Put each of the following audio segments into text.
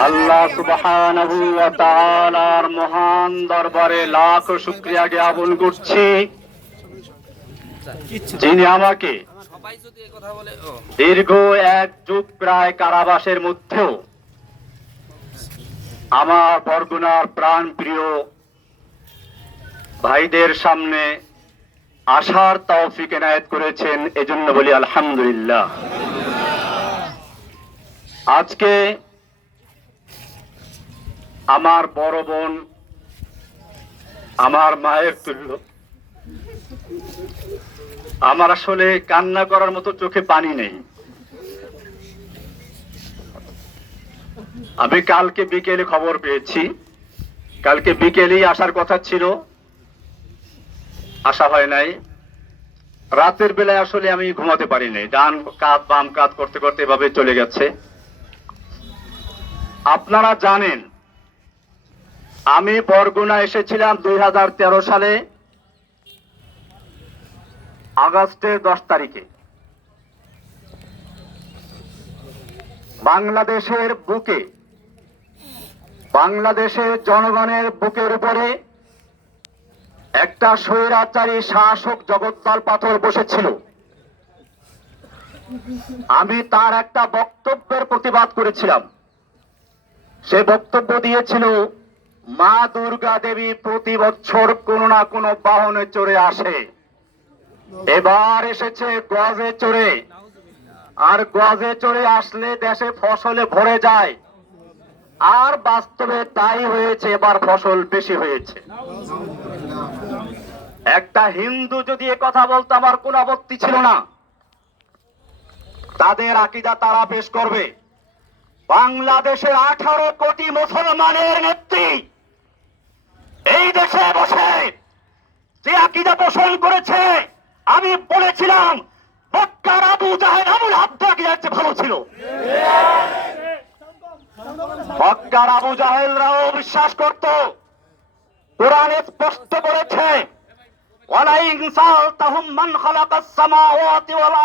আল্লাহ সুবহানাহু ওয়া তাআলার মহান দরবারে লাখ শুকরিয়া জ্ঞাপন করছি। যিনি আমাকে দীর্ঘ এক যুগ প্রায় কারাবাসের মধ্যেও আমার বরগুনার প্রাণ প্রিয় ভাইদের সামনে আশার তৌফিক এনায়েত করেছেন এজন্য বলি আলহামদুলিল্লাহ। আজকে আমার বড় বোন, আমার মায়ের তুল্য। আমার আসলে কান্না করার মতো চোখে পানি নেই। আমি কালকে বিকেলে খবর পেয়েছি। কালকে বিকেলেই আসার কথা ছিল। আসা হয় নাই। রাতের বেলায় আসলে আমি ঘুমাতে পারি নাই। ডান কাত, বাম কাত করতে করতে এভাবে চলে গেছে। আপনারা জানেন, আমি বরগুনা এসেছিলাম দুই হাজার তেরো সালে আগস্টের দশ তারিখে। বাংলাদেশের বুকে, বাংলাদেশের জনগণের বুকের উপরে একটা স্বৈরাচারী শাসক জগদ্দল পাথর বসেছিল। আমি তার একটা বক্তব্যের প্রতিবাদ করেছিলাম। সে বক্তব্য দিয়েছিল, মা দুর্গা দেবী প্রতি বছর কোনো না কোনো বাহনে চড়ে আসে। এবার এসেছে গজে চড়ে। আর গজে চড়ে আসলে দেশে ফসলে ভরে যায়। আর বাস্তবে তাই হয়েছে, এবার ফসল বেশি হয়েছে। একটা হিন্দু যদি কথা বলতো, আমার কোন আপত্তি ছিল না। তাদের আকিদা তারা পেশ করবে। বাংলাদেশের আঠারো কোটি মুসলমানের নেত্রী এই দেশে বসে যে আকিদা পোষণ করেছে, আমি বলেছিলাম মক্কার আবু জাহেদ আবুল হাবদাকে যাচ্ছে ভালো ছিল। মক্কার আবু জাহেলরাও বিশ্বাস করত, কোরআনে স্পষ্ট করেছে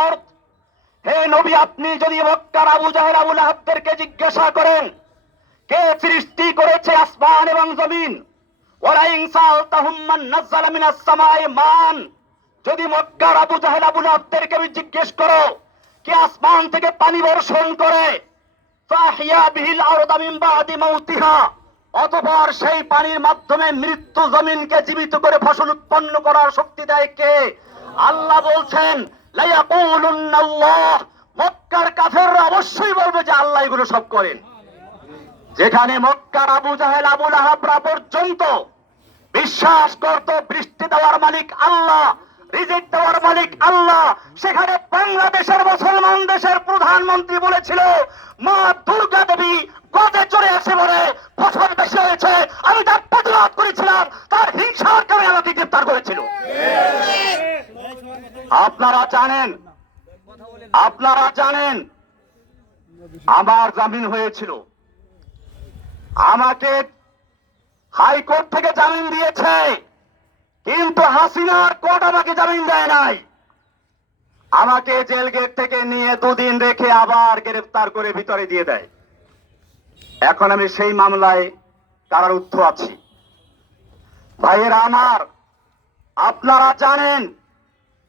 আরদ। হে নবী, আপনি যদি মক্কার আবু জাহেল আবুল আহাবদেরকে জিজ্ঞাসা করেন, কে সৃষ্টি করেছে আসমান এবং জমিন? ওয়ালাইন সালতাহুম মান নাযালা মিনাস সামাই, মান। যদি মক্কার আবু জাহেল আবুল আহাবদেরকে আমি জিজ্ঞেস করো, কে আসমান থেকে পানি বর্ষণ করে? ফাহিয়া বিহিল আরদা মিন বাদি মাউতিহা। অতঃপর সেই পানির মাধ্যমে মৃত্যু জমিনকে জীবিত করে ফসল উৎপন্ন করার শক্তি দেয় কে? আল্লাহ বলছেন মক্কার কাফেররা অবশ্যই বলবে যে আল্লাহ এগুলো সব করেন। যেখানে মক্কার আবু জাহেল আবুল আহাবরা পর্যন্ত বিশ্বাস করত, বৃষ্টি দেওয়ার মালিক আল্লাহ, রিজিক দেওয়ার মালিক আল্লাহ, সেখানে বাংলাদেশের মুসলমান দেশের প্রধানমন্ত্রী বলেছিল, মা দুর্গা দেবী গজে চড়ে আসে বলে ফসল বেশি হয়েছে? আমি তার প্রতিবাদ করেছিলাম, তার হিংসার কারণে আমাকে গ্রেপ্তার করেছিল। আপনারা জানেন আপনারা জানেন, আমার জামিন হয়েছিল। আমাকে হাইকোর্ট থেকে জামিন দিয়েছে, কিন্তু হাসিনার কোর্ট আমাকে জামিন দেয় নাই। আমাকে জেল গেট থেকে নিয়ে দুদিন রেখে আবার গ্রেফতার করে ভিতরে দিয়ে দেয়। এখন আমি সেই মামলায় কারারুদ্ধ আছি। ভাইয়েরা আমার, আপনারা জানেন,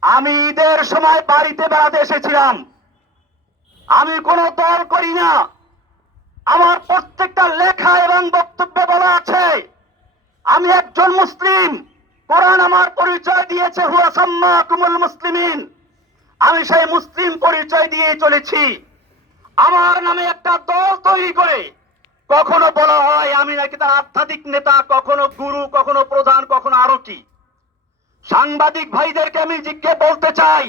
আমি ঈদের সময় বাড়িতে বেড়াতে এসেছিলাম। আমি কোনো দল করি না। আমার প্রত্যেকটা লেখা এবং বক্তব্যে বলা আছে। আমি একজন মুসলিম। কোরআন আমার পরিচয় দিয়েছে, হুয়া সাম্মা কুমুল মুসলিমিন। আমি সেই মুসলিম পরিচয় দিয়ে চলেছি। আমার নামে একটা দল তৈরি করে কখনো বলা হয় আমি নাকি তার আধ্যাত্মিক নেতা, কখনো গুরু, কখনো প্রধান, কখনো আরও কি সাংবাদিক ভাইদেরকে আমি জিজ্ঞে বলতে চাই,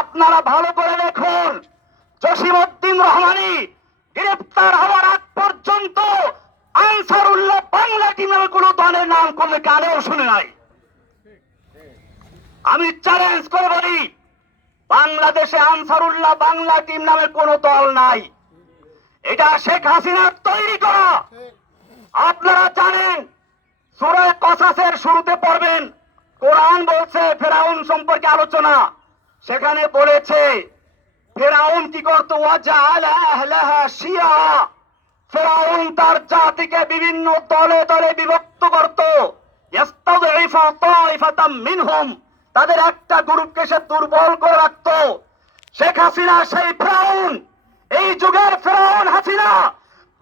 আপনারা ভালো করে দেখুন, জসিমউদ্দিন রহমানি গ্রেপ্তার হওয়ার আগ পর্যন্ত আনসারুল্লাহ বাংলা টিমের কোন দলের নাম করলে কানেও শুনে নাই। আমি চ্যালেঞ্জ করে বলি, বাংলাদেশে আনসারুল্লাহ বাংলা টিম নামে কোন দল নাই। এটা শেখ হাসিনার তৈরি করা। আপনারা জানেন, সুরায় কসাসের শুরুতে পড়বেন, কোরআন বলছে ফেরাউন সম্পর্কে আলোচনা। সেখানে বলেছে, ফেরাউন কি করতো? ফেরাউন তার জাতিকে বিভিন্ন দলে দলে বিভক্ত করত। মিনহুম। তাদের একটা গ্রুপকে সে দুর্বল করে রাখত। শেখ হাসিনা সেই ফেরাউন। এই যুগের ফেরাউন হাসিনা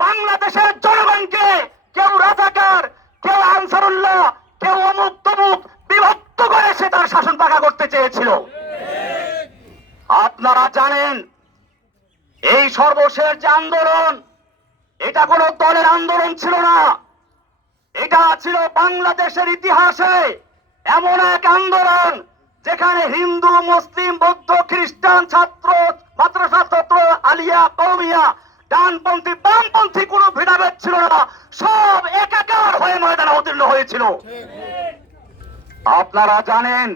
বাংলাদেশের জনগণকে কেউ রাজাকার কেউ আনসারুল্লাহ কেউ অমুক তমুক বিভক্ত করে সে তার শাসন পাকা করতে চেয়েছিল। আপনারা জানেন, এই সর্বশেষ যে আন্দোলন, এটা কোনো দলের আন্দোলন ছিল না। এটা ছিল বাংলাদেশের ইতিহাসে এমন এক আন্দোলন যেখানে হিন্দু, মুসলিম, বৌদ্ধ, খ্রিস্টান, ছাত্র ছাত্র, আলিয়া কৌমিয়া ডানপন্থী, বামপন্থী কোনো ভেদাভেদ ছিল না। সব একাকার হয়ে ময়দানে অবতীর্ণ হয়েছিল। আপনারা জানেন,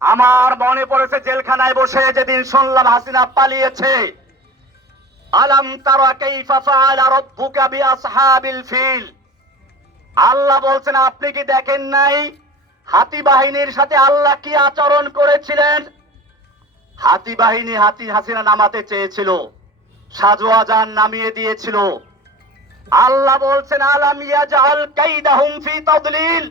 আমার মনে পড়েছে জেলখানায় বসে যেদিন শুনলাম হাসিনা পালিয়েছে। আলাম তারা কাইফা ফাআলা ফিল। আল্লাহ বলছেন, আপনি কি দেখেন নাই হাতি বাহিনীর সাথে আল্লাহ কি আচরণ করেছিলেন? হাতি বাহিনী হাতি হাসিনা নামাতে চেয়েছিল। সাজোয়া যান নামিয়ে দিয়েছিল। আল্লাহ বলছেন আলামিয়া জাহাল কাইদাহুম ফি তাদলিল।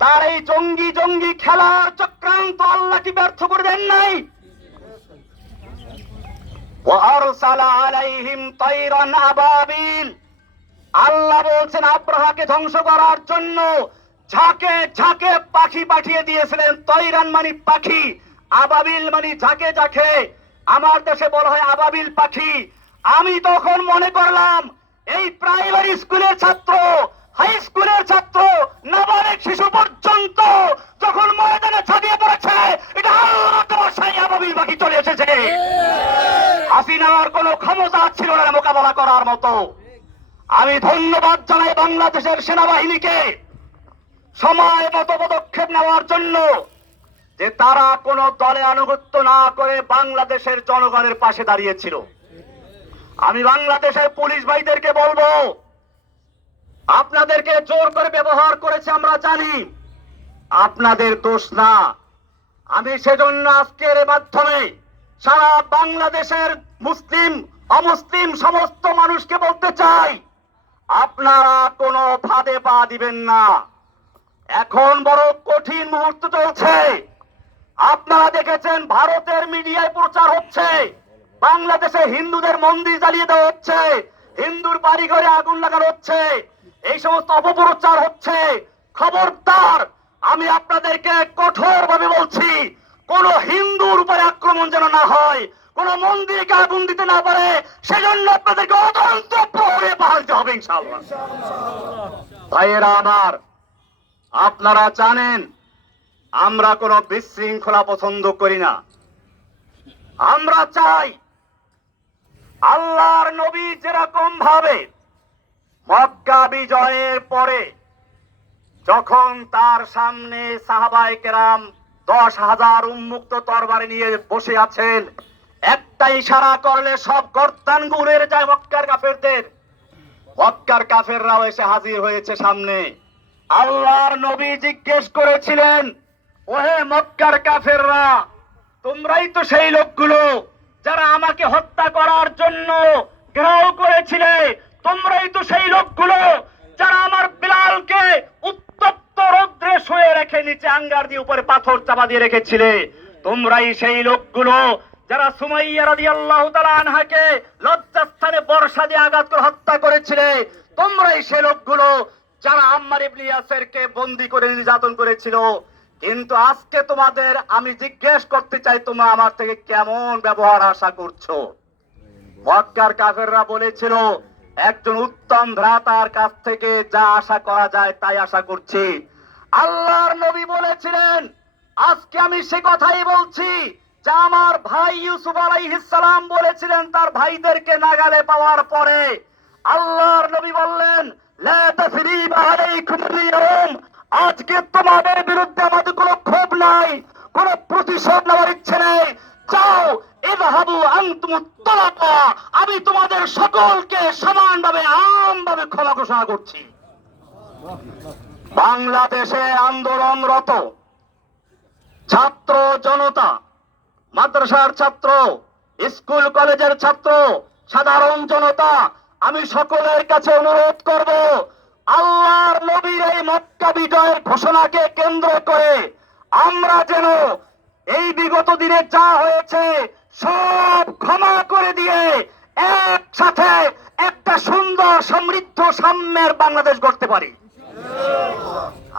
তার এই জঙ্গি জঙ্গি খেলার চক্রান্ত আল্লাহ কি ব্যর্থ করে দেন নাই। আল্লাহ বলছেন আব্রাহাকে ধ্বংস করার জন্য ঝাঁকে ঝাঁকে পাখি পাঠিয়ে দিয়েছিলেন। তৈরান মানি পাখি, আবাবিল মানি ঝাঁকে ঝাঁকে আমার দেশে বলা হয় আবাবিল পাখি। আমি তখন মনে করলাম, এই প্রাইমারি স্কুলের ছাত্র, হাই স্কুলের ছাত্র, নাবালিক শিশু পর্যন্ত যখন ময়দানে ছাড়িয়ে পড়েছে, এটা আবাবিল পাখি চলে এসেছে। হাসিনার কোনো ক্ষমতা ছিল না মোকাবেলা করার মতো। আমি ধন্যবাদ জানাই বাংলাদেশের সেনাবাহিনীকে। সময় মতো পদক্ষেপ নেওয়ার জন্য যে তারা কোনো দলে আনুগত্য না করে বাংলাদেশের জনগণের পাশে দাঁড়িয়েছিল। আমি বাংলাদেশের পুলিশ ভাইদেরকে বলব, আপনাদেরকে জোর করে ব্যবহার করেছে আমরা জানি, আপনাদের দোষ না। আমি সেজন্য আজকের মাধ্যমে সারা বাংলাদেশের মুসলিম, অমুসলিম সমস্ত মানুষকে বলতে চাই, আপনারা কোনো ফাঁদে পা দিবেন না। এখন বড় কঠিন মুহূর্ত চলছে। আপনারা দেখেছেন ভারতের মিডিয়ায় প্রচার হচ্ছে। বাংলাদেশে হিন্দুদের মন্দির জ্বালিয়ে দেওয়া হচ্ছে। হিন্দুর বাড়ি ঘরে আগুন লাগানো হচ্ছে। এই সমস্ত অপপ্রচার হচ্ছে। খবরদার, আমি আপনাদেরকে কঠোর ভাবে বলছি, কোন হিন্দুর উপরে আক্রমণ যেন না হয়, কোন মন্দিরকে আগুন দিতে না পারে, সেজন্য আপনাদেরকে অতন্ত প্রহরে পাহাড়তে হবে ইনশাআল্লাহ। ভাইয়েরা আমার, আপনারা জানেন আমরা কোনো বিশৃঙ্খলা পছন্দ করি না। আমরা চাই আল্লাহর নবী যেরকম ভাবে মক্কা বিজয়ের পরে যখন তার সামনে সাহাবাই কেরাম দশ হাজার উন্মুক্ত তরবারি নিয়ে বসে আছেন, একটা ইশারা করলে সব গর্তান গুড়ের যায় মক্কার কাফেরদের। মক্কার কাফেররাও এসে হাজির হয়েছে সামনে। আল্লাহর নবী জিজ্ঞেস করেছিলেন ওহে মক্কার কাফেররা, তোমরাই তো সেই লোকগুলো যারা আমাকে হত্যা করার জন্য ঘেরাও করেছিলে। তোমরাই তো সেই লোকগুলো যারা আমার বিলালকে উত্তপ্ত রৌদ্রে শুয়ে রেখে নিচে আঙ্গার দিয়ে উপরে পাথর চাপা দিয়ে রেখেছিলে। তোমরাই সেই লোকগুলো যারা সুমাইয়া রাদিয়াল্লাহু তাআলা আনহাকে লজ্জাস্থানে বর্ষা দিয়ে আঘাত করে হত্যা করেছিলে, তোমরাই সেই লোকগুলো যারা আম্মার ইবনে ইয়াসেরকে বন্দি করে নির্যাতন করেছিল। কিন্তু আজকে তোমাদের আমি জিজ্ঞেস করতে চাই, তোমরা আমার থেকে কেমন ব্যবহার আশা করছ? মক্কার কাফেররা বলেছিল, একজন উত্তম ভ্রাতার কাছ থেকে যা আশা করা যায় তাই আশা করছি। আল্লাহর নবী বলেছিলেন, আজকে আমি সে কথাই বলছি যা আমার ভাই ইউসুফ আলাইহিসসালাম বলেছিলেন, তার ভাইদেরকে নাগালে পাওয়ার পরে। আল্লাহর নবী বললেন, লা তাসরিবা আলাইকুম আজকে তোমাদের বিরুদ্ধে আমাদের কোনো ক্ষোভ নাই, কোনো প্রতিশোধ নেওয়ার ইচ্ছে নেই। যাও এভাবু আনতুম তলাকা আমি তোমাদের সকলকে সমানভাবে আমভাবে ক্ষমা ঘোষণা করছি। বাংলাদেশে আন্দোলনরত ছাত্র জনতা, মাদ্রাসার ছাত্র, স্কুল কলেজের ছাত্র, সাধারণ জনতা, আমি সকলের কাছে অনুরোধ করব আল্লাহর নবীর এই মক্কা বিজয়ের ঘোষণাকে কেন্দ্র করে আমরা যেন এই বিগত দিনে যা হয়েছে সব ক্ষমা করে দিয়ে একসাথে একটা সুন্দর সমৃদ্ধ সাম্যের বাংলাদেশ গড়তে পারি।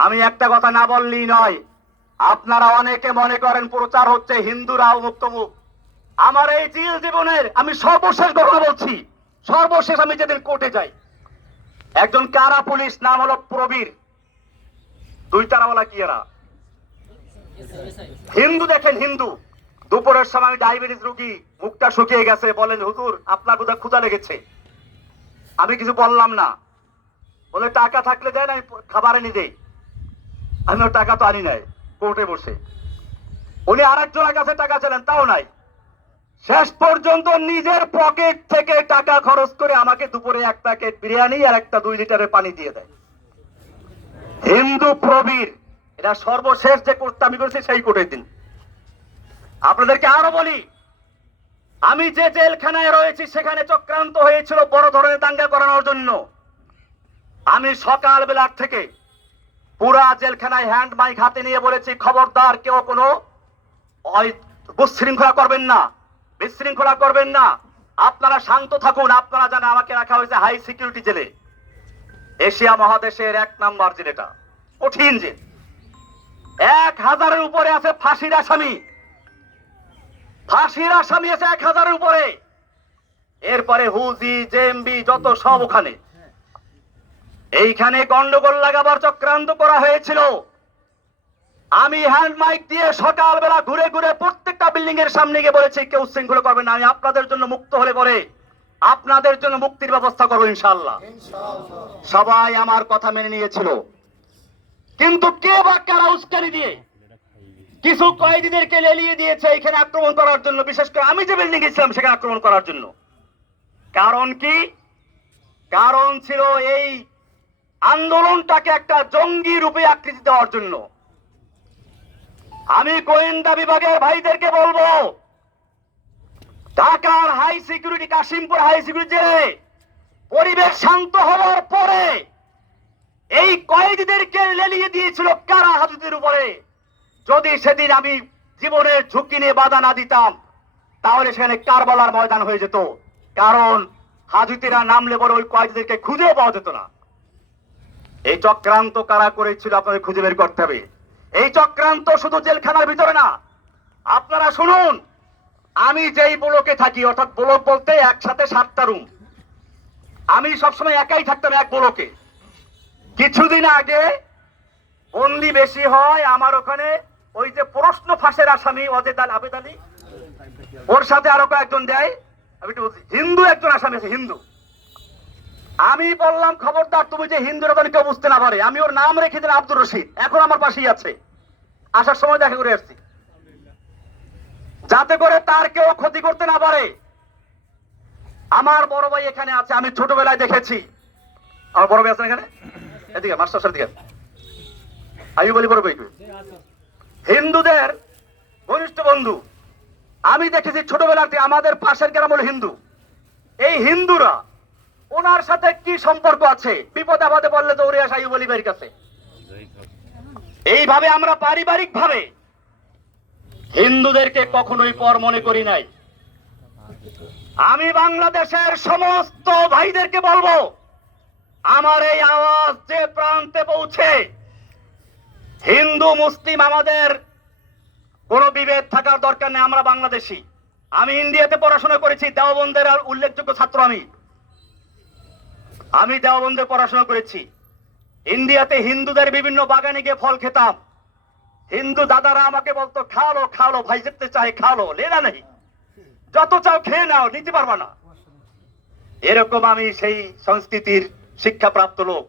আমি একটা কথা না বললেই নয়, আপনারা অনেকে মনে করেন প্রচার হচ্ছে হিন্দুরা মুক্তমুখ আমার এই জিল জীবনের আমি সর্বশেষ ঘটনা বলছি, সর্বশেষ আমি যেদিন কোর্টে যাই একজন কারা পুলিশ? নাম হলো প্রবীর। দুই তারাওয়ালা কি এরা? হিন্দু দেখেন, হিন্দু। দুপুরের সময় ডায়াবেটিস রুগী মুখটা শুকিয়ে গেছে। বলেন, হুজুর, আপনার কোথায় ক্ষুধা লেগেছে। আমি কিছু বললাম না। বলে, টাকা থাকলে দেয় না আমি খাবার এনে দেই। আমি টাকা তো আনি নাই, কোর্টে বসে। উনি আরেকজনের কাছে টাকা ছিলেন তাও নাই। শেষ পর্যন্ত নিজের পকেট থেকে টাকা খরচ করে আমাকে দুপুরে এক প্যাকেট বিরিয়ানি আর একটা দুই লিটারের পানি দিয়ে দেয়। হিন্দু প্রবীর, এটা সর্বশেষ যে কোর্টটা আমি করেছি সেই কোর্টের দিন। আপনাদেরকে আরও বলি, আমি যে জেলখানায় রয়েছি সেখানে চক্রান্ত হয়েছিল বড় ধরনের দাঙ্গা করানোর জন্য। আমি সকাল বেলার থেকে পুরা জেলখানায় হ্যান্ড মাইক হাতে নিয়ে বলেছি, খবরদার কেউ কোনো বিশৃঙ্খলা করবেন না। বিশৃঙ্খলা করবেন না। আপনারা শান্ত থাকুন, আপনারা জানেন আমাকে রাখা হয়েছে হাই সিকিউরিটি জেলে। এশিয়া মহাদেশের এক নাম্বার জেলেটা কঠিন জেল। এক হাজারের উপরে আছে ফাঁসির আসামি। ফাঁসির আসামি আছে এক হাজারের উপরে। এরপরে হুজি, জেএমবি, যত সব ওখানে। এইখানে গন্ডগোল লাগাবার চক্রান্ত করা হয়েছিল। আমি হ্যান্ড মাইক দিয়ে সকালবেলা ঘুরে ঘুরে প্রত্যেকটা বিল্ডিং এর সামনে গিয়ে বলেছি, কেউ শৃঙ্খলা করবেন না, আমি আপনাদের জন্য মুক্ত হলে পরে আপনাদের জন্য মুক্তির ব্যবস্থা করব ইনশাল্লাহ সবাই আমার কথা মেনে নিয়েছিল। কিন্তু কে বা কারা উস্কানি দিয়ে? কিছু কয়েদিদেরকে লেলিয়ে দিয়েছে এখানে আক্রমণ করার জন্য? বিশেষ করে আমি যে বিল্ডিং ছিলাম, সেখানে আক্রমণ করার জন্য। কারণ কি? কারণ ছিল এই আন্দোলনটাকে একটা জঙ্গি রূপে আকৃতি দেওয়ার জন্য। আমি গোয়েন্দা বিভাগের ভাইদেরকে বলব, ঢাকার high security Kashimpur high security জেলে পরিবেশ শান্ত হওয়ার পরে এই কয়েদিদেরকে লেলিয়ে দিয়েছিল কারা হাজুদের উপরে? যদি সেদিন আমি জীবনের ঝুঁকি নিয়ে বাধা না দিতাম, তাহলে সেখানে কারবালার ময়দান হয়ে যেত। কারণ হাজুতিরা নামলে পরে ওই কয়েদিদেরকে খুঁজেও পাওয়া যেত না। এই চক্রান্ত কারা করেছিল আপনাদের খুঁজে বের করতে হবে। এই চক্রান্ত শুধু জেলখানার ভিতরে না। আপনারা শুনুন, আমি যেই ব্লকে থাকি, অর্থাৎ ব্লক বলতে একসাথে সাতটা রুম আমি সবসময় একাই থাকতাম এক ব্লকে। কিছুদিন আগে বন্দি বেশি হয় আমার ওখানে, ওই যে প্রশ্ন ফাঁসের আসামি, অজেদ আল আবেদ আলী। ওর সাথে আরও কয়েকজন দেয়। আমি একটু হিন্দু একজন আসামি আছে, হিন্দু। আমি বললাম, খবরদার, তুমি যে হিন্দুরা তো কেউ বুঝতে না পারে, আমি ওর নাম রেখে দিলাম আব্দুর রশিদ। এখন আমার পাশেই আছে। আসার সময় দেখা করে আসছি। যাতে করে তার কেউ ক্ষতি করতে না পারে। আমার বড় ভাই এখানে আছে, আমি ছোটবেলায় দেখেছি। আমার বড় ভাই আছেন এখানে? এদিকে, মাস্টার দিকে আয়ু বলি বড় ভাই? হিন্দুদের ঘনিষ্ঠ বন্ধু। আমি দেখেছি ছোটবেলাতে আমাদের পাশের গ্রাম হলো হিন্দু। এই হিন্দুরা ওনার সাথে কি সম্পর্ক আছে? বিপদ আপদে বললে তো উড়ে আসা ভাইয়ের কাছে। এইভাবে আমরা পারিবারিক ভাবে হিন্দুদেরকে কখনোই পর মনে করি নাই। আমি বাংলাদেশের সমস্ত ভাইদেরকে বলব, আমার এই আওয়াজ যে প্রান্তে পৌঁছে, হিন্দু, মুসলিম আমাদের কোনো বিভেদ থাকার দরকার নেই, আমরা বাংলাদেশি। আমি ইন্ডিয়াতে পড়াশোনা করেছি, দেওবন্দের আর উল্লেখযোগ্য ছাত্র আমি। আমি দেওবন্দে পড়াশোনা করেছি। ইন্ডিয়াতে হিন্দুদের বিভিন্ন বাগানে গিয়ে ফল খেতাম। হিন্দু দাদারা আমাকে বলতো, খাওয়ালো খাওয়ালো, ভাই যেতে চাই খাওয়ালো, লেনা নেই। যত চাও খেয়ে নাও, নিতে পারবা না। এরকম আমি সেই সংস্কৃতির শিক্ষাপ্রাপ্ত লোক।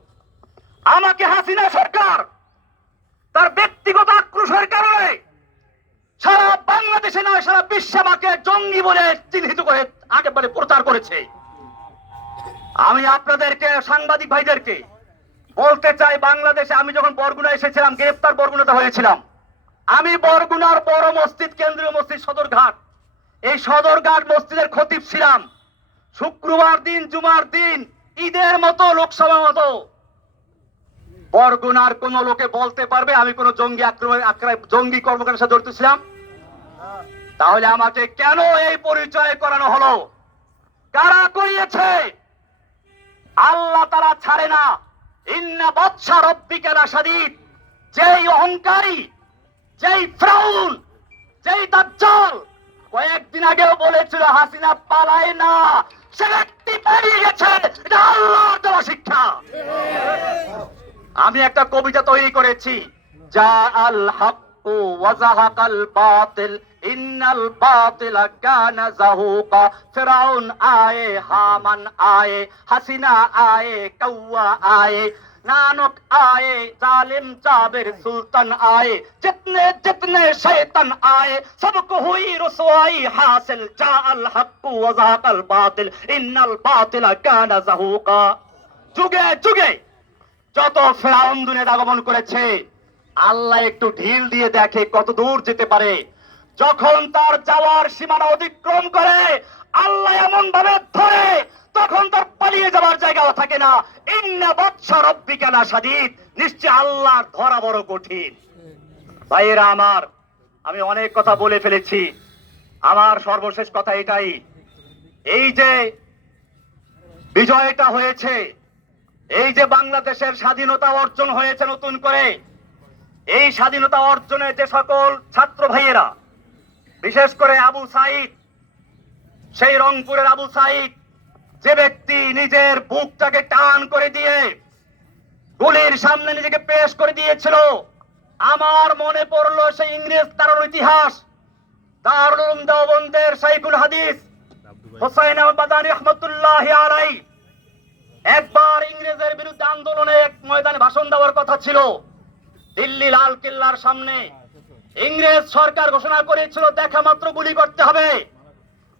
আমাকে হাসিনা সরকার তার ব্যক্তিগত আক্রোশের কারণে সারা বাংলাদেশে নয়, সারা বিশ্বে আমাকে জঙ্গি বলে চিহ্নিত করে একেবারে প্রচার করেছে। আমি আপনাদেরকে, সাংবাদিক ভাইদেরকে বলতে চাই, বাংলাদেশে আমি যখন বরগুনা এসেছিলাম, গ্রেপ্তার বরগুনাতে হয়েছিলাম, আমি বরগুনার বড় মসজিদ, কেন্দ্রীয় মসজিদ সদরঘাট। এই সদরঘাট মসজিদের খতিব ছিলাম। শুক্রবার দিন, জুমার দিন, ঈদের মতো, লোকসভা মতো। বরগুনার কোন লোকে বলতে পারবে, আমি কোন জঙ্গি আক্রমণ, জঙ্গি কর্মকাণ্ডের সাথে জড়িত ছিলাম। তাহলে আমাকে কেন এই পরিচয় করানো হলো? কারা করিয়েছে? আল্লাহ তারা ছাড়ে না। ইন্না বৎসা রব্বিকা লাশাদীদ। যেই অহংকারী, যেই ফ্রাউন, যেই দাজ্জাল, কয়েকদিন আগেও বলেছিল, হাসিনা পালায় না, সে ব্যক্তি পালিয়ে গেছে। এটা আল্লাহর দেওয়া শিক্ষা। আমি একটা কবিতা তৈরি করেছি যা আল হাক্কু ওয়াজাহাকাল বাতিল। ইন্নাল বাতিলা কানা জাহুকা ফিরাউন আয়ে হামান আয়ে হাসিনা আয়ে কৌয়া আয়ে नानक आए जालिम जाबिर सुल्तान आए जितने जितने शैतान आए सबको हुई रसवाई हासिल जा अल हक वजाकल बातिल इन्नल बातिल काना जहूका যুগে যুগে যত ফেরাউন দুনিয়াতে আগমন করেছে আল্লাহ একটু ঢিল দিয়ে দেখে কত দূর যেতে পারে যখন তার যাওয়ার সীমানা অতিক্রম করে, আল্লাহ এমন ভাবে ধরে, তখন তার পালিয়ে যাওয়ার জায়গাও থাকে না। ইন্না বৎসা রব্বিকা লাশাদীদ নিশ্চয় আল্লাহর ধরা বড় কঠিন। ভাইয়েরা আমার, আমি অনেক কথা বলে ফেলেছি। আমার সর্বশেষ কথা এটাই। এই যে বিজয়টা হয়েছে, এই যে বাংলাদেশের স্বাধীনতা অর্জন হয়েছে নতুন করে, এই স্বাধীনতা অর্জনে যে সকল ছাত্র ভাইয়েরা বিশেষ করে আবু সাইদ, সেই রংপুরের আবু সাইদ, যে ব্যক্তি নিজের বুকটাকে টান করে দিয়ে গুলির সামনে নিজেকে পেশ করে দিয়েছিল, আমার মনে পড়ল সেই ইংরেজ তার ইতিহাস, দারুল দেওবন্দের সাইকুল হাদিস, হোসাইন আহমদ বাদানী রহমতুল্লাহ আলাই একবার ইংরেজের বিরুদ্ধে আন্দোলনে এক ময়দানে ভাষণ দেওয়ার কথা ছিল, দিল্লি লাল কেল্লার সামনে। ইংরেজ সরকার ঘোষণা করেছিল দেখা মাত্র গুলি করতে হবে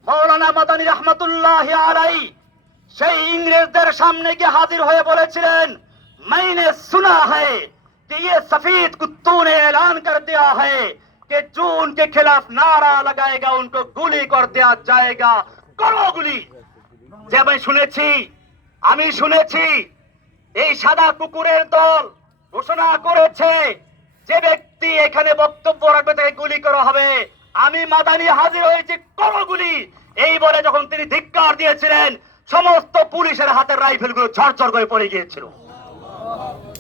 মৌলানা মাদানী রহমতুল্লাহ আলাই সেই ইংরেজদের সামনে গিয়ে হাজির হয়ে বলেছিলেন मैंने सुना है कि ये सफेद कुत्तों ने ऐलान कर दिया है कि जो उनके खिलाफ नारा लगाएगा उनको गुली कर दिया जाएगा करो गुली যে আমি শুনেছি আমি শুনেছি এই সাদা কুকুরের দল ঘোষণা করেছে যে ব্যক্তি এখানে বক্তব্য রাখবে, তাকে গুলি করা হবে। আমি মাদানি হাজির হয়েছি করো গুলি এই বলে যখন তিনি ধিক্কার দিয়েছিলেন, সমস্ত পুলিশের হাতের রাইফেলগুলো ঝরঝর করে পড়ে গিয়েছিল।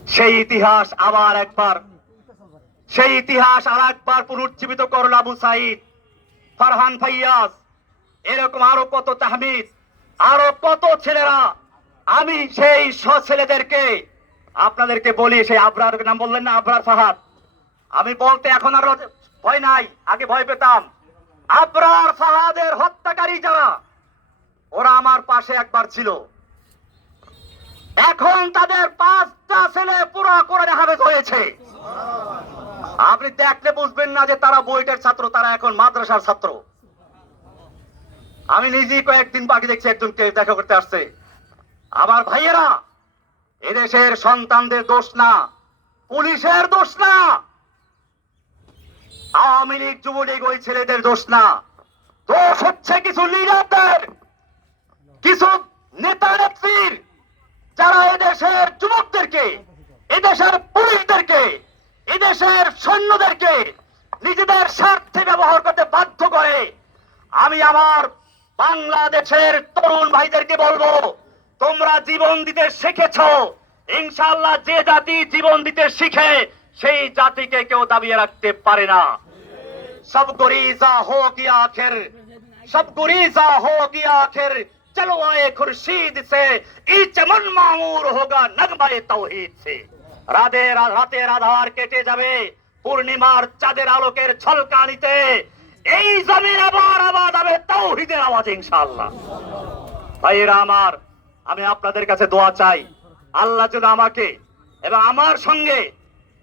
সেই ইতিহাস আবার একবার, সেই ইতিহাস আর একবার পুনরুজ্জীবিত করল আবু সাইদ ফারহান ফাইয়াজ। এরকম আরও কত তাহমিদ, আরও কত ছেলেরা। আমি সেই স- ছেলেদেরকে, আপনাদেরকে বলি, সেই আবরার নাম বললেন না আবরার ফাহাদ আমি বলতে এখন আর ভয় নাই, আগে ভয় পেতাম। আবরার ফাহাদের হত্যাকারী যারা, ওরা আমার পাশে একবার ছিল। এখন তাদের পাঁচটা ছেলে পুরো করে হাফেজ হয়েছে। আপনি দেখলে বুঝবেন না যে তারা বইটার ছাত্র, তারা এখন মাদ্রাসার ছাত্র। আমি নিজেই কয়েকদিন বাকি দেখছি একজনকে দেখা করতে আসছে। আমার ভাইয়েরা, এদেশের সন্তানদের দোষ না, পুলিশের দোষ না। আওয়ামী লীগ যুবলীগ ওই ছেলেদের দোষ না। দোষ হচ্ছে কিছু লিডারদের কিছু নেতা নেত্রীর, যারা এদেশের যুবকদেরকে, এদেশের পুলিশদেরকে এদেশের সৈন্যদেরকে নিজেদের স্বার্থে ব্যবহার করতে বাধ্য করে। আমি আমার বাংলাদেশের তরুণ ভাইদেরকে বলব, তোমরা জীবন দিতে শিখেছ। ইনশাল্লাহ যে জাতি জীবন দিতে শিখে সেই জাতিকে কেউ দাবিয়ে রাখতে পারে না। সব যা হো গিয়া আখের, সব গুরিজা হো গিয়া আখের চলো আয়ে খুরশিদ সে, ই চমন মামুর হোগা নগমায়ে তৌহিদ সে। রাধে রাতে রাধার কেটে যাবে পূর্ণিমার চাঁদের আলোকের ছলকানিতে, এই জমির আবার আবাদ হবে তৌহিদের আওয়াজ ইনশাআল্লাহ। ভাইরা আমার, আমি আপনাদের কাছে দোয়া চাই, আল্লাহ যেন আমাকে এবং আমার সঙ্গে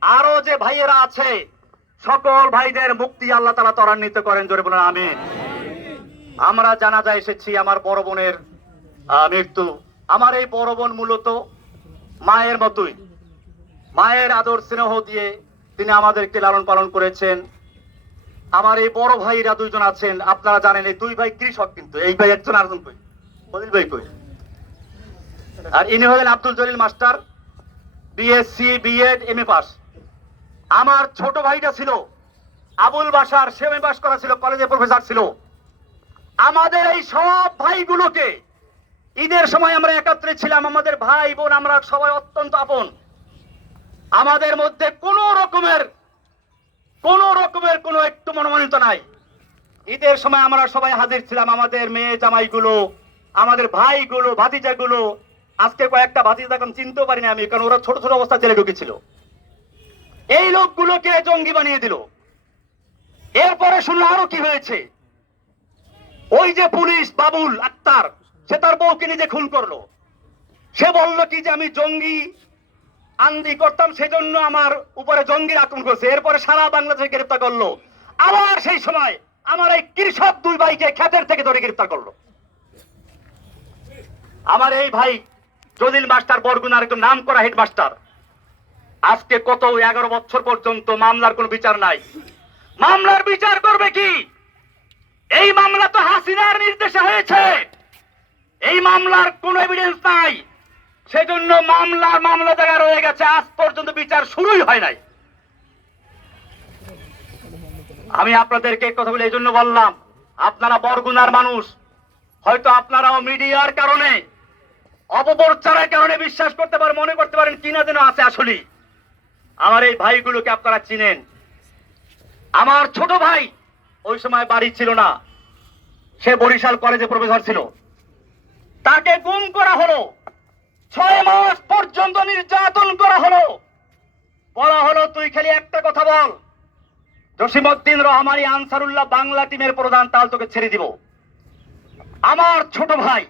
আরও যে ভাইয়েরা আছে, সকল ভাইদের মুক্তি আল্লাহ তালা ত্বরান্বিত করেন, জোরে বলেন আমি আমরা জানাজা এসেছি আমার বড় বোনের মৃত্যু। আমার এই বড় বোন মূলত মায়ের মতোই। মায়ের আদর স্নেহ দিয়ে তিনি আমাদেরকে লালন পালন করেছেন। আমার এই বড় ভাইরা দুইজন আছেন, আপনারা জানেন এই দুই ভাই কৃষক কিন্তু, এই ভাই একজন আরেকজন কই? ফজিল ভাই কই? আর ইনি হলেন Abdul Jalil master BSc BEd M A pass. আমার ছোট ভাইটা ছিল। আবুল বাসার সে এম এ পাস করা ছিল কলেজে প্রফেসর ছিল। আমাদের এই সব ভাইগুলোকে ঈদের সময় আমরা একত্রে ছিলাম। আমাদের ভাই বোন, আমরা সবাই অত্যন্ত আপন। আমাদের মধ্যে কোনো রকমের, কোন রকমের কোনো একটু মনোমানিত নাই। ঈদের সময় আমরা সবাই হাজির ছিলাম। আমাদের মেয়ে জামাইগুলো, আমাদের ভাইগুলো, ভাতিজাগুলো, আজকে কয়েকটা ভাতিজা এখন চিনতেও পারিনি আমি, কারণ ওরা ছোট ছোট অবস্থা জেলে ঢুকেছিল। এই লোকগুলোকে জঙ্গি বানিয়ে দিল। এরপরে শুনলো আরও কি হয়েছে? ওই যে পুলিশ বাবুল আক্তার, সে তার বউকে নিজে খুন করল। সে বলল কি যে, আমি জঙ্গি আন্দি করতাম, সেজন্য আমার উপরে জঙ্গির আক্রমণ করছে। এরপরে সারা বাংলাদেশে গ্রেপ্তার করল। আবার সেই সময় আমার এই কৃষক দুই ভাইকে ক্ষেতের থেকে ধরে গ্রেপ্তার করল। আমার এই ভাই জলিল মাস্টার বরগুনার একজন নাম করা হেডমাস্টার। আজকে কত এগারো বছর পর্যন্ত মামলার কোনো বিচার নাই। মামলার বিচার করবে কি? এই মামলা তো হাসিনার নির্দেশে হয়েছে। এই মামলার কোনো এভিডেন্স নাই। সেজন্য মামলার মামলা জায়গা রয়ে গেছে, আজ পর্যন্ত বিচার শুরুই হয় নাই। আমি আপনাদেরকে কথা বলে এই জন্য বললাম, আপনারা বরগুনার মানুষ, হয়তো আপনারাও মিডিয়ার কারণে, অপপ্রচারের কারণে বিশ্বাস করতে পারেন, মনে করতে পারেন কিনা যেন আছে আসলে আমার এই ভাইগুলোকে আপনারা চিনেন। আমার ছোট ভাই ওই সময় বাড়ি ছিল না। সে বরিশাল কলেজে প্রফেসর ছিল। তাকে গুম করা হলো। ছয় মাস পর্যন্ত নির্যাতন করা হলো। বলা হলো, তুই খালি একটা কথা বল। জসিমউদ্দিন রহমানি আনসারুল্লাহ বাংলা টিমের প্রধান, তাল তোকে ছেড়ে দিব। আমার ছোট ভাই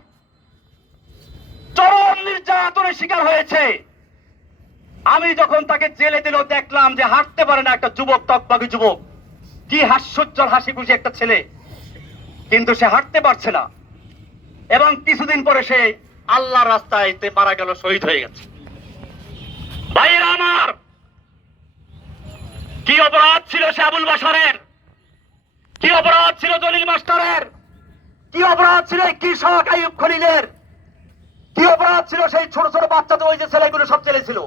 চরম নির্যাতনের শিকার হয়েছে। আমি যখন তাকে জেলে দিল দেখলাম যে হাঁটতে পারে না একটা যুবক, তকবাকি যুবক। কি হাস্যোজ্জ্বল হাসি খুশি একটা ছেলে। কিন্তু সে হাঁটতে পারছে না। এবং কিছুদিন পরে সে আল্লাহর রাস্তায় মারা গেল, শহীদ হয়ে গেছে। ভাইয়েরা আমার, কি অপরাধ ছিল সে আবুল বাসারের কি অপরাধ ছিল জলিল মাস্টারের? কি অপরাধ ছিল কৃষক আইয়ুব খলিলের? কি অপরাধ ছিল সেই ছোট ছোট বাচ্চা তো ওই যে ছেলেগুলো সব জেলে ছিল?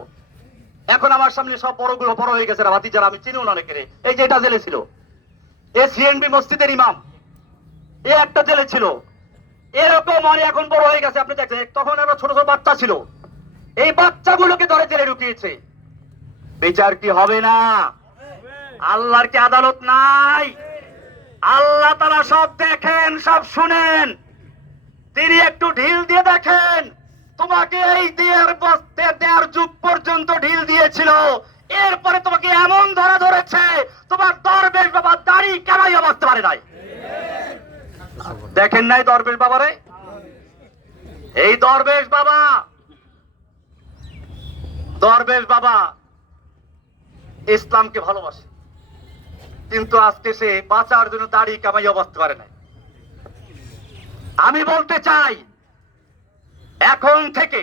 এখন আমার সামনে সব বড়গুলো বড় হয়ে গেছে ভাতি যারা আমি চিনিও না অনেকের। এই যে এটা জেলে ছিল। এ সিএনবি মসজিদের ইমাম। এ একটা জেলে ছিল। এরকম অনেক এখন বড় হয়ে গেছে, আপনি দেখছেন তখন একটা ছোট ছোট বাচ্চা ছিল। এই বাচ্চাগুলোকে ধরে জেলে ঢুকিয়েছে। বিচার কি হবে না? আল্লাহর কি আদালত নাই? আল্লাহ তারা সব দেখেন, সব শুনেন। তিনি একটু ঢিল দিয়ে দেখেন। তোমাকে এই দেয়ার বস্তে, দেয়ার যুগ পর্যন্ত ঢিল দিয়েছিল। এরপরে তোমাকে এমন ধরা ধরেছে, তোমার দরবেশ বাবা দাড়ি কামাইয়া বাঁচতে পারে নাই। দেখেন নাই দরবেশ বাবারে? এই দরবেশ বাবা দরবেশ বাবা ইসলামকে ভালোবাসে, কিন্তু আজকে সে বাঁচার জন্য দাড়ি কামাইয়া বাঁচতে পারে নাই। আমি বলতে চাই এখন থেকে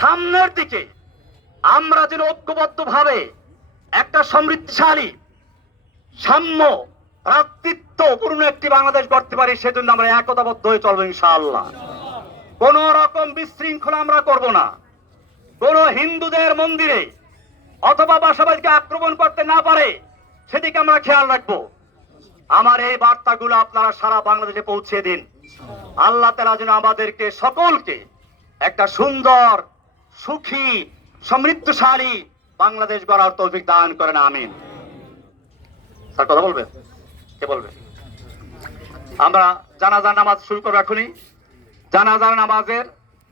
সামনের দিকে আমরা যেন ঐক্যবদ্ধ ভাবে একটা সমৃদ্ধশালী সাম্য ভ্রাতৃত্বপূর্ণ একটি বাংলাদেশ গড়তে পারি, সেজন্য আমরা একতাবদ্ধ হয়ে চলবো ইনশাআল্লাহ। কোন রকম বিশৃঙ্খলা আমরা করব না। কোন হিন্দুদের মন্দিরে অথবা বাসাবাড়িকে আক্রমণ করতে না পারে, সেদিকে আমরা খেয়াল রাখব। আমার এই বার্তাগুলো আপনারা সারা বাংলাদেশে পৌঁছে দিন। আল্লাহ তালা যেন আমাদেরকে সকলকে একটা সুন্দর, সুখী, সমৃদ্ধশালী বাংলাদেশ গড়ার তৌফিক দান করেন, আমিন। স্যার, কথা বলবে কে বলবে? আমরা জানাজার নামাজ শুরু করব এখনই। জানাজার নামাজের